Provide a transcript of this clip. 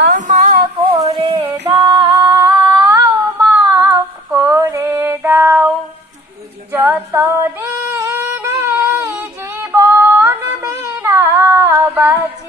ক্ষমা করে দাও, মাফ করে দাও। যতদিন এই জীবন বিনা বাঁচি